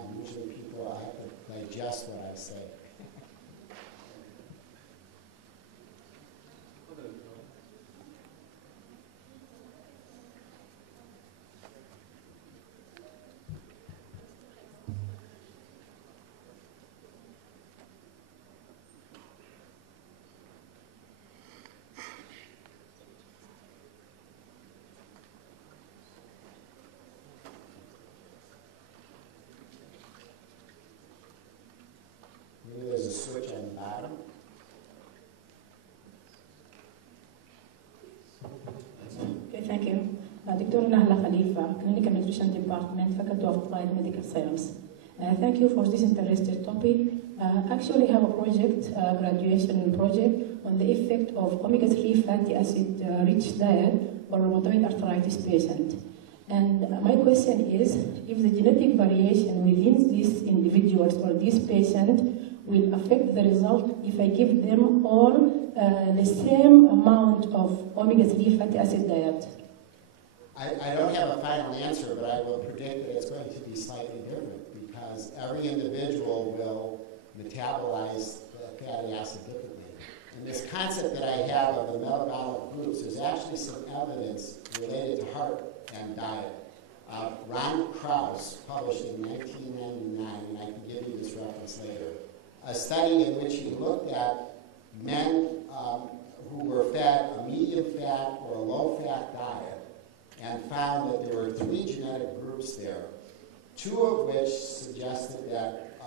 and usually people have to digest what I say. Maybe there's a switch on the bottom. Okay, thank you. Dr. Nahla Khalifa, Clinical Nutrition Department, Faculty of Applied Medical Science. Thank you for this interesting topic. Actually, I have a project, graduation project, on the effect of omega-3 fatty acid-rich diet for rheumatoid arthritis patient. And my question is, if the genetic variation within these individuals or these patients will affect the result if I give them all the same amount of omega-3 fatty acid diet? I don't have a final answer, but I will predict that it's going to be slightly different because every individual will metabolize the fatty acid differently. And this concept that I have of the metabolic groups, there's actually some evidence related to heart and diet. Ron Krauss published in 1999, and I can give you this reference later, a study in which he looked at men who were fed a medium fat or a low fat diet and found that there were 3 genetic groups there, 2 of which suggested that